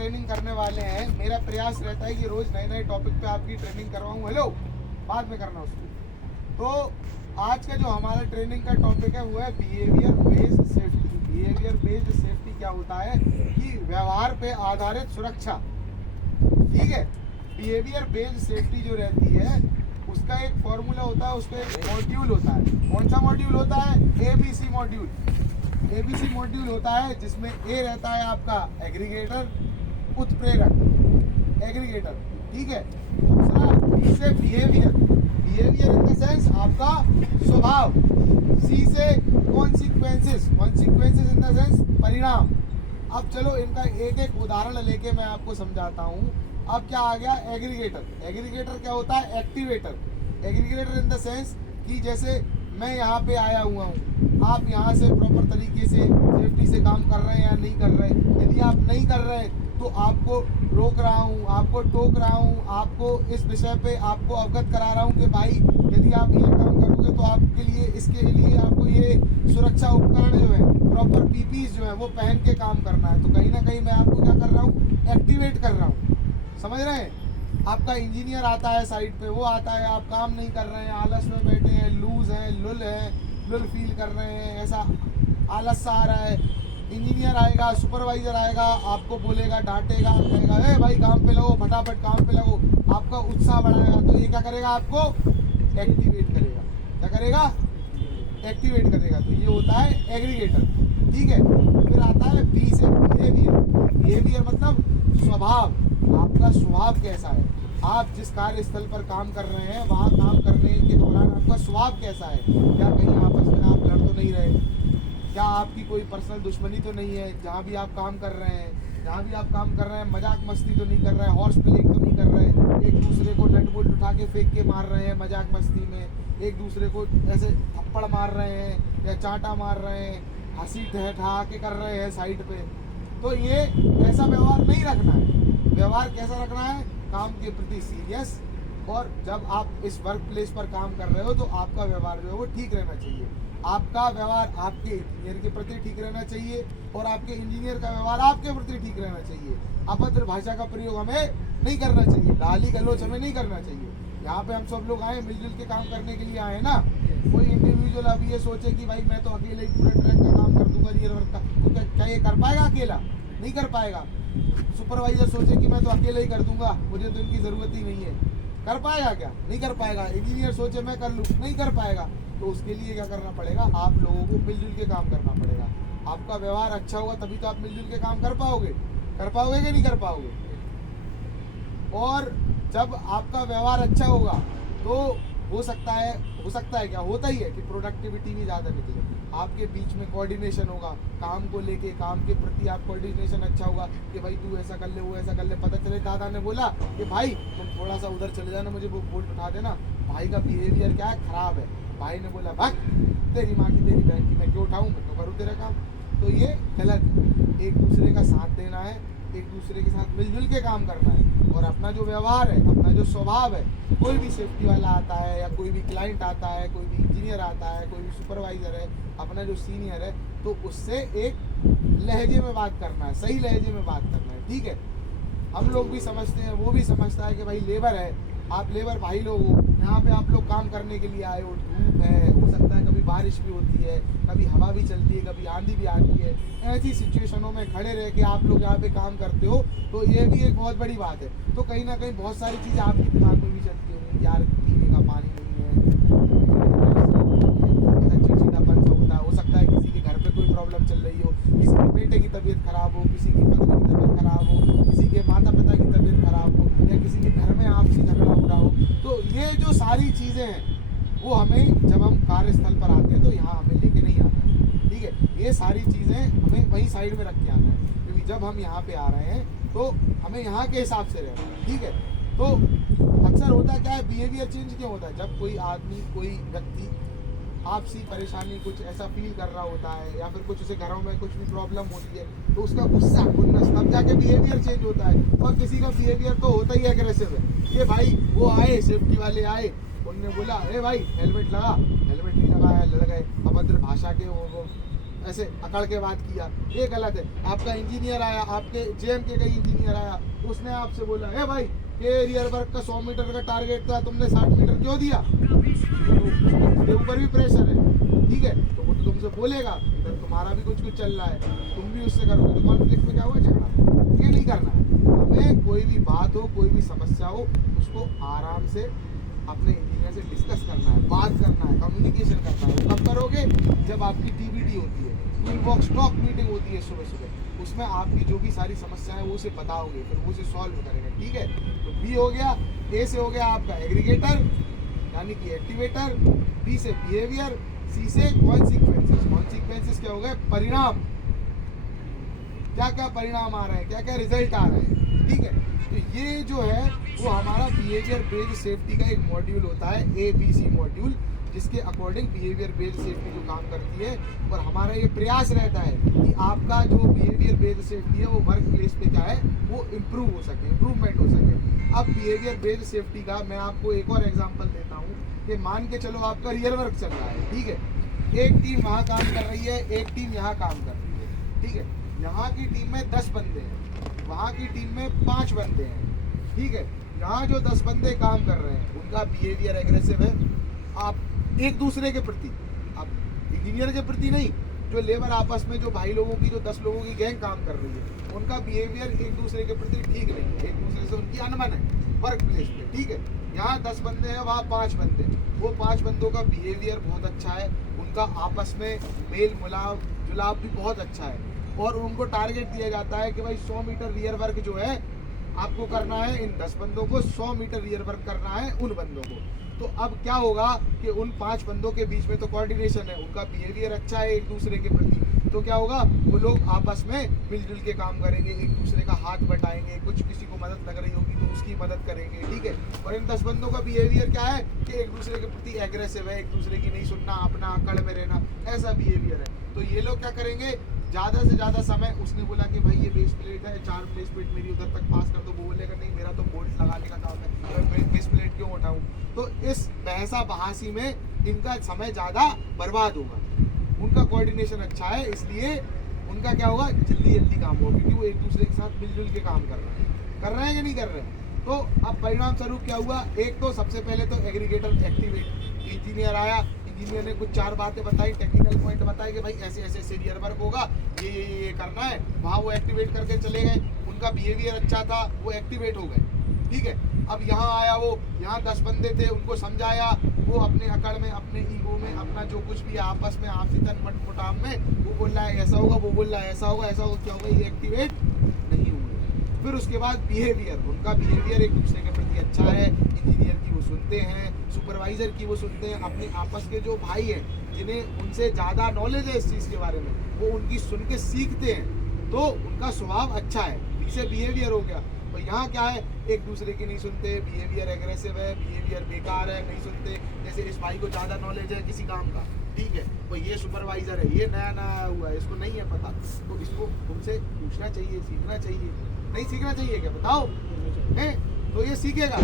Training करने वाले हैं। मेरा प्रयास रहता है कि रोज नए नए टॉपिक पे आपकी ट्रेनिंग करवाऊं। हेलो, बाद में करना उसको। तो आज का जो हमारा ट्रेनिंग का टॉपिक है वो है behaviour based safety. Behaviour based safety क्या होता है कि व्यवहार पे आधारित सुरक्षा। ठीक है, बिहेवियर बेस्ड सेफ्टी जो रहती है उसका एक फॉर्मूला होता है, उसका एक मॉड्यूल होता है। कौन सा मॉड्यूल होता है? ABC module. एबीसी मॉड्यूल होता है जिसमें ए रहता है आपका एग्रीगेटर, उत्प्रेरक, एग्रीगेटर। ठीक है, दूसरा बी से behaviour, behaviour in the sense आपका स्वभाव। सी से consequences, consequences in the sense परिणाम। अब चलो इनका एक एक उदाहरण लेके मैं आपको समझाता हूँ। अब क्या आ गया? एग्रीगेटर। एग्रीगेटर क्या होता है? Activator. Aggregator in the sense कि जैसे मैं यहाँ पे आया हुआ हूँ, आप यहाँ से प्रॉपर तरीके से सेफ्टी से काम कर रहे हैं या नहीं कर रहे। यदि आप नहीं कर रहे तो आपको रोक रहा हूँ, आपको टोक रहा हूँ, आपको इस विषय पे आपको अवगत करा रहा हूँ कि भाई यदि आप ये काम करोगे तो आपके लिए, इसके लिए आपको ये सुरक्षा उपकरण जो है, प्रॉपर पीपीज जो है वो पहन के काम करना है। तो कहीं ना कहीं मैं आपको क्या कर रहा हूँ? एक्टिवेट कर रहा हूँ। समझ रहे हैं? आपका इंजीनियर आता है साइट पे, वो आता है, आप काम नहीं कर रहे हैं, आलस में बैठे हैं, लूज हैं, लुल फील कर रहे हैं, ऐसा आलस सा आ रहा है। इंजीनियर आएगा, सुपरवाइजर आएगा, आपको बोलेगा, डांटेगा, कहेगा ए भाई काम पे लगो, फटाफट काम पे लगो, आपका उत्साह बढ़ाएगा। तो ये क्या करेगा? आपको एक्टिवेट करेगा। क्या करेगा? एक्टिवेट करेगा। तो ये होता है एग्रीगेटर। ठीक है, फिर आता है बी से बिहेवियर। बिहेवियर मतलब स्वभाव। आपका स्वभाव कैसा है? आप जिस कार्य स्थल पर काम कर रहे हैं वहाँ काम करने के दौरान आपका स्वभाव कैसा है? क्या कहीं आपस में आप लड़ तो नहीं रहे? क्या आपकी कोई पर्सनल दुश्मनी तो नहीं है? जहाँ भी आप काम कर रहे हैं, जहाँ भी आप काम कर रहे हैं मजाक मस्ती तो नहीं कर रहे हैं, हॉर्स प्लेइंग तो नहीं कर रहे हैं, एक दूसरे को नट बोल्ट उठा के फेंक के मार रहे हैं मजाक मस्ती में, एक दूसरे को ऐसे थप्पड़ मार रहे हैं या चांटा मार रहे हैं, हंसी ठहा के कर रहे हैं साइड पे। तो ये ऐसा व्यवहार नहीं रखना है। व्यवहार कैसा रखना है? काम के प्रति सीरियस। और जब आप इस वर्क प्लेस पर काम कर रहे हो तो आपका व्यवहार जो है वो ठीक रहना चाहिए। आपका व्यवहार आपके इंजीनियर के प्रति ठीक रहना चाहिए और आपके इंजीनियर का व्यवहार आपके प्रति ठीक रहना चाहिए। अभद्र भाषा का प्रयोग हमें नहीं करना चाहिए, गाली गलौज हमें नहीं करना चाहिए। यहाँ पे हम सब लोग आए, मिलजुल के काम करने के लिए आए ना। कोई इंडिविजुअल अभी ये सोचे कि भाई मैं तो अकेले ही पूरे ट्रैक का काम कर दूंगा रियर वर्क का, तो क्या ये कर पाएगा? अकेला नहीं कर पाएगा। सुपरवाइजर सोचे कि मैं तो अकेले ही कर दूंगा, मुझे तो इनकी जरूरत ही नहीं है, कर पाएगा? क्या नहीं कर पाएगा। इंजीनियर सोचे मैं कर लूँ, नहीं कर पाएगा। तो उसके लिए क्या करना पड़ेगा? आप लोगों को मिलजुल के काम करना पड़ेगा। आपका व्यवहार अच्छा होगा तभी तो आप मिलजुल के काम कर पाओगे। कर पाओगे कि नहीं कर पाओगे? और जब आपका व्यवहार अच्छा होगा तो हो सकता है क्या होता ही है कि प्रोडक्टिविटी भी ज़्यादा निकले। आपके बीच में कोऑर्डिनेशन होगा, काम को लेके, काम के प्रति आप कोऑर्डिनेशन अच्छा होगा कि भाई तू ऐसा कर ले, वो ऐसा कर ले। पता चले दादा ने बोला कि भाई तुम थोड़ा सा उधर चले जाना, मुझे वो बोल्ट उठा देना। भाई का बिहेवियर क्या है? खराब है। भाई ने बोला भाग तेरी माँ की तेरी बहन की, मैं क्यों उठाऊँ, मैं तो करूँ तेरा काम। तो ये गलत है। एक दूसरे का साथ देना है, एक दूसरे के साथ मिलजुल के काम करना है। और अपना जो व्यवहार है, अपना जो स्वभाव है, कोई भी सेफ्टी वाला आता है या कोई भी क्लाइंट आता है, कोई भी इंजीनियर आता है, कोई भी सुपरवाइजर है, अपना जो सीनियर है, तो उससे एक लहजे में बात करना है, सही लहजे में बात करना है। ठीक है, हम लोग भी समझते हैं, वो भी समझता है कि भाई लेबर है, आप लेबर भाई लोग हो, यहाँ पे आप लोग काम करने के लिए आए हो, धूप है, हो सकता है कभी बारिश भी होती है, कभी हवा भी चलती है, कभी आंधी भी आती है। ऐसी सिचुएशनों में खड़े रह के आप लोग यहाँ पे काम करते हो, तो ये भी एक बहुत बड़ी बात है। तो कहीं ना कहीं बहुत सारी चीज़ें आपके दिमाग में भी चलती होंगी, यार पीने का पानी नहीं है, चिड़चिड़ापन सा होता है। हो सकता है किसी के घर पे कोई प्रॉब्लम चल रही हो, किसी के बेटे की तबीयत खराब हो, किसी की पत्नी की तबीयत खराब हो, किसी के माता पिता की तबीयत खराब हो, या किसी के घर में आपसी झगड़ा हो रहा हो। तो ये जो सारी चीज़ें हैं वो हमें जब हम कार्यस्थल पर आते हैं तो यहाँ हमें लेके नहीं आते। ठीक है, ये सारी चीज़ें हमें वहीं साइड में रख के आना है, क्योंकि जब हम यहाँ पे आ रहे हैं तो हमें यहाँ के हिसाब से रहना है। ठीक है, तो अक्सर होता क्या है, बिहेवियर चेंज क्यों होता है? जब कोई आदमी, कोई व्यक्ति आपसी परेशानी कुछ ऐसा फील कर रहा होता है, या फिर कुछ उसे घरों में कुछ भी प्रॉब्लम होती है, तो उसका गुस्सा, खुन्नस, तब जाके बिहेवियर चेंज होता है। और किसी का बिहेवियर तो होता ही एग्रेसिव है कि भाई वो आए, सेफ्टी वाले आए, उनने बोला ए भाई हेलमेट लगा, हेलमेट नहीं लगाया, लड़ गए, अभद्र भाषा के वो ऐसे अकड़ के बात किया, ये गलत है। आपका इंजीनियर आया, आपके जेएमके का इंजीनियर आया, उसने आपसे बोला है भाई ये रियर वर्क का 100 मीटर का टारगेट था, तुमने 60 मीटर क्यों दिया? तो ऊपर भी प्रेशर है, ठीक है, तो वो तो तुमसे बोलेगा, इधर तुम्हारा भी कुछ चल रहा है, तुम भी उससे करोगे तो कॉन्फ्लिक्ट में क्या होगा? झगड़ा। ये नहीं करना है हमें। कोई भी बात हो, कोई भी समस्या हो, उसको आराम से अपने इंजीनियर से डिस्कस करना है, बात करना है, कम्युनिकेशन करना है। कब करोगे? जब आपकी टीबीटी होती है, टूलबॉक्स टॉक मीटिंग होती है सुबह सुबह, उसमें आपकी जो भी सारी समस्या है वो उसे बताओगे, फिर वो उसे सॉल्व करेंगे, ठीक है। तो बी हो गया, ए से हो गया आपका एग्रीगेटर यानी कि एक्टिवेटर, बी से बिहेवियर, सी से कॉन्सिक्वेंसेस। कॉन्सिक्वेंसेस क्या हो गए? परिणाम। क्या क्या परिणाम आ रहे हैं, क्या क्या रिजल्ट आ रहे हैं, ठीक है। तो ये जो है वो हमारा बिहेवियर बेस्ड सेफ्टी का एक मॉड्यूल होता है, ABC मॉड्यूल, जिसके अकॉर्डिंग बिहेवियर बेस्ड सेफ्टी जो काम करती है। और हमारा ये प्रयास रहता है कि आपका जो बिहेवियर बेस्ड सेफ्टी है वो वर्क प्लेस पे क्या है वो इम्प्रूव हो सके, इम्प्रूवमेंट हो सके। अब बिहेवियर बेस्ड सेफ्टी का मैं आपको एक और एग्जांपल देता हूँ कि मान के चलो आपका रियर वर्क चल रहा है, ठीक है, एक टीम वहाँ काम कर रही है, एक टीम यहाँ काम कर रही है, ठीक है। यहाँ की टीम में 10 बंदे हैं, वहाँ की टीम में 5 बंदे हैं, ठीक है। यहाँ जो 10 बंदे काम कर रहे हैं उनका बिहेवियर एग्रेसिव है, आप एक दूसरे के प्रति, आप इंजीनियर के प्रति नहीं, जो लेबर आपस में जो भाई लोगों की जो 10 लोगों की गैंग काम कर रही है उनका बिहेवियर एक दूसरे के प्रति ठीक नहीं है, एक दूसरे से उनकी अनबन है वर्क प्लेस पे, ठीक है। यहाँ 10 बंदे हैं, वहाँ 5 बंदे हैं, वो 5 बंदों का बिहेवियर बहुत अच्छा है, उनका आपस में मेल मिलाप जुलाप भी बहुत अच्छा है, और उनको टारगेट दिया जाता है कि भाई 100 मीटर रियर वर्क जो है आपको करना है, इन 10 बंदों को 100 मीटर रियर वर्क करना है उन बंदों को। तो अब क्या होगा कि उन 5 बंदों के बीच में तो कोऑर्डिनेशन है, उनका बिहेवियर अच्छा है एक दूसरे के प्रति, तो क्या होगा वो लोग आपस में मिलजुल के काम करेंगे, एक दूसरे का हाथ बटाएंगे, कुछ किसी को मदद लग रही होगी तो उसकी मदद करेंगे, ठीक है। और इन 10 बंदों का बिहेवियर क्या है कि एक दूसरे के प्रति एग्रेसिव है, एक दूसरे की नहीं सुनना, अपना अकड़ में रहना, ऐसा बिहेवियर है। तो ये लोग क्या करेंगे, ज़्यादा से ज़्यादा समय, उसने बोला कि भाई ये बेस प्लेट है, 4 बेस प्लेट मेरी उधर तक पास कर दो, वो बोलेगा नहीं मेरा तो बोल्ट लगाने का काम है, मैं बेस प्लेट क्यों उठाऊं। तो इस बहसा बहासी में इनका समय ज़्यादा बर्बाद होगा, उनका कोऑर्डिनेशन अच्छा है इसलिए उनका क्या होगा, जल्दी जल्दी काम होगा, क्योंकि वो एक दूसरे के साथ मिलजुल के काम कर रहे हैं कि नहीं कर रहे हैं। तो अब परिणाम स्वरूप क्या हुआ, एक तो सबसे पहले तो एग्रीगेटर एक्टिवेट, इंजीनियर आया, इंजीनियर ने कुछ 4 बातें बताई, टेक्निकल पॉइंट बताए कि भाई ऐसे ऐसे रियर वर्क होगा, ये करना है, वहाँ वो एक्टिवेट करके चले गए, उनका बिहेवियर अच्छा था, वो एक्टिवेट हो गए, ठीक है। अब यहाँ आया वो, यहाँ 10 बंदे थे, उनको समझाया, वो अपने अकड़ में, अपने ईगो में, अपना जो कुछ भी आपस में आपसी तन मट मुटाव में, वो बोल रहा है ऐसा होगा, वो बोल रहा है ऐसा होगा, ऐसा होगा, क्या होगा, ये एक्टिवेट नहीं हुए। फिर उसके बाद बिहेवियर, उनका बिहेवियर एक दूसरे के प्रति अच्छा है, इंजीनियर की वो सुनते हैं, सुपरवाइजर की वो सुनते हैं, अपने आपस के जो भाई हैं जिन्हें उनसे ज़्यादा नॉलेज है इस चीज़ के बारे में, वो उनकी सुन के सीखते हैं, तो उनका स्वभाव अच्छा है, इसे बिहेवियर हो गया। तो यहाँ क्या है, एक दूसरे की नहीं सुनते, बिहेवियर एग्रेसिव है, बिहेवियर बेकार है, नहीं सुनते। जैसे इस भाई को ज़्यादा नॉलेज है किसी काम का, ठीक है, तो ये सुपरवाइजर है, ये नया नया हुआ है, इसको नहीं है पता, तो इसको तुमसे पूछना चाहिए, सीखना चाहिए, नहीं सीखना चाहिए क्या बताओ, है तो ये सीखेगा।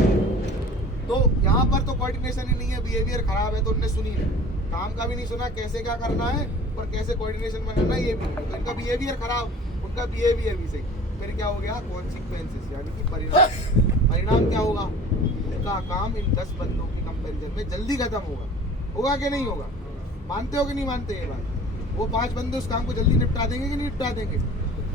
तो यहाँ पर तो कोऑर्डिनेशन ही नहीं है, बिहेवियर खराब है, तो उनने सुनी नहीं, काम का भी नहीं सुना, कैसे क्या करना है और कैसे कोऑर्डिनेशन बनाना है ये भी नहीं, तो इनका बिहेवियर खराब, उनका बिहेवियर भी सही। फिर क्या हो गया, कॉन्सिक्वेंसेस यानी कि परिणाम। परिणाम क्या होगा, उनका काम इन 10 बंदों की कंपैरिजन में जल्दी खत्म होगा, होगा कि नहीं होगा, मानते हो कि नहीं मानते ये बात। वो 5 बंदे उस काम को जल्दी निपटा देंगे कि नहीं निपटा देंगे।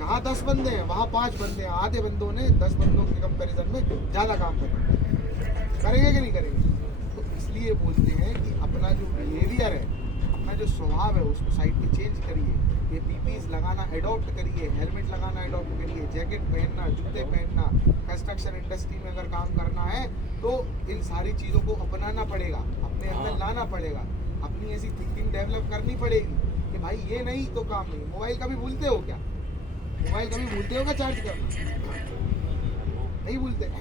यहाँ 10 बंदे हैं, वहाँ 5 बंदे हैं, आधे बंदों ने 10 बंदों के कंपैरिजन में ज़्यादा काम करेंगे कि नहीं करेंगे। तो इसलिए बोलते हैं कि अपना जो बिहेवियर है, अपना जो स्वभाव है, उसको साइड पे चेंज करिए, ये पीपीज लगाना एडॉप्ट करिए, हेलमेट लगाना एडॉप्ट करिए, जैकेट पहनना, जूते पहनना, कंस्ट्रक्शन इंडस्ट्री में अगर काम करना है तो इन सारी चीज़ों को अपनाना पड़ेगा, अपने अंदर लाना पड़ेगा, अपनी ऐसी थिंकिंग डेवलप करनी पड़ेगी कि भाई ये नहीं तो काम नहीं। मोबाइल कभी भूलते हो क्या, मोबाइल कभी भूलते हो क्या चार्ज करना, नहीं भूलते।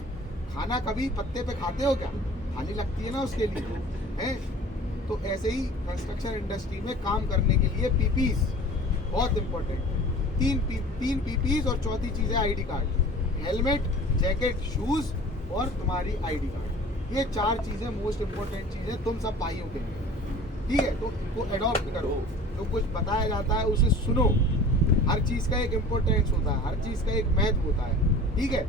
खाना कभी पत्ते पे खाते हो क्या, थाली लगती है ना उसके लिए, है। तो ऐसे ही कंस्ट्रक्शन इंडस्ट्री में काम करने के लिए पीपीज बहुत इंपॉर्टेंट, 3 पीपीज और चौथी चीज़ है ID card, helmet, jacket, shoes और तुम्हारी आईडी कार्ड। ये 4 चीज़ें मोस्ट इंपॉर्टेंट चीज़ें तुम सब भाइयों के लिए, ठीक है। तो इनको एडॉप्ट करो, जो कुछ बताया जाता है उसे सुनो। हर चीज़ का एक इम्पोर्टेंस होता है, हर चीज़ का एक महत्व होता है, ठीक है।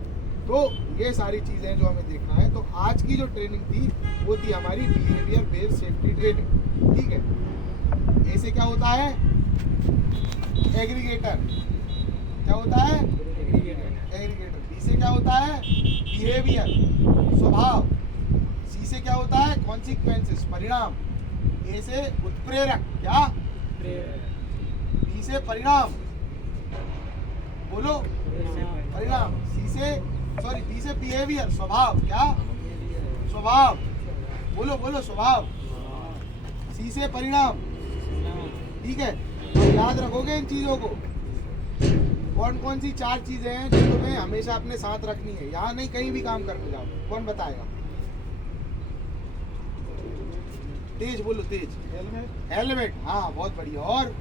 तो ये सारी चीज़ें जो हमें देखना है। तो आज की जो ट्रेनिंग थी वो थी हमारी बिहेवियर बेस्ड सेफ्टी ट्रेनिंग, ठीक है। ए से क्या होता है? एग्रीगेटर। क्या होता है? एग्रीगेटर। बी से क्या होता है? बिहेवियर, स्वभाव। सी से क्या होता है? कॉन्सिक्वेंसेस, परिणाम। ए से उत्प्रेरक, क्या? बी से परिणाम, बोलो परिणाम। बी से बिहेवियर, स्वभाव, क्या? स्वभाव, बोलो बोलो स्वभाव। सी से परिणाम, ठीक है। तो याद रखोगे इन चीजों को। कौन कौन सी 4 चीजें हैं जो तुम्हें हमेशा अपने साथ रखनी है, यहाँ नहीं कहीं भी काम करने जाओ? कौन बताएगा? तेज बोलो, तेज। हेलमेट, हाँ बहुत बढ़िया। और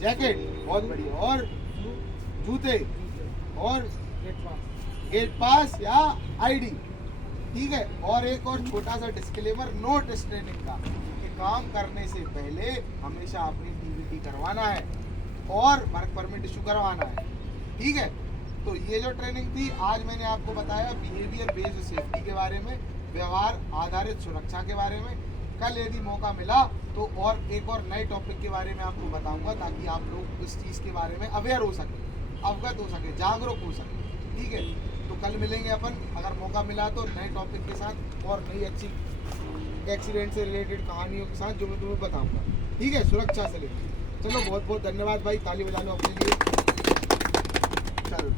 जैकेट, बहुत बढ़िया। और जूते, और गेट पास या आईडी, ठीक है। और एक और छोटा सा डिस्क्लेमर नोट इस ट्रेनिंग का, कि काम करने से पहले हमेशा अपनी डीवीटी करवाना है और वर्क परमिट इशू करवाना है, ठीक है। तो ये जो ट्रेनिंग थी आज मैंने आपको बताया बिहेवियर बेस्ड सेफ्टी के बारे में, व्यवहार आधारित सुरक्षा के बारे में। कल यदि मौका मिला तो और एक और नए टॉपिक के बारे में आपको बताऊंगा, ताकि आप लोग इस चीज़ के बारे में अवेयर हो सके, अवगत हो सके, जागरूक हो सके, ठीक है। तो कल मिलेंगे अपन, अगर मौका मिला तो नए टॉपिक के साथ और नई अच्छी एक्सीडेंट से रिलेटेड कहानियों के साथ, जो मैं तुम्हें बताऊंगा, ठीक है, सुरक्षा से लेकर। चलो बहुत बहुत धन्यवाद भाई, ताली बजा लो अपने लिए। चलो।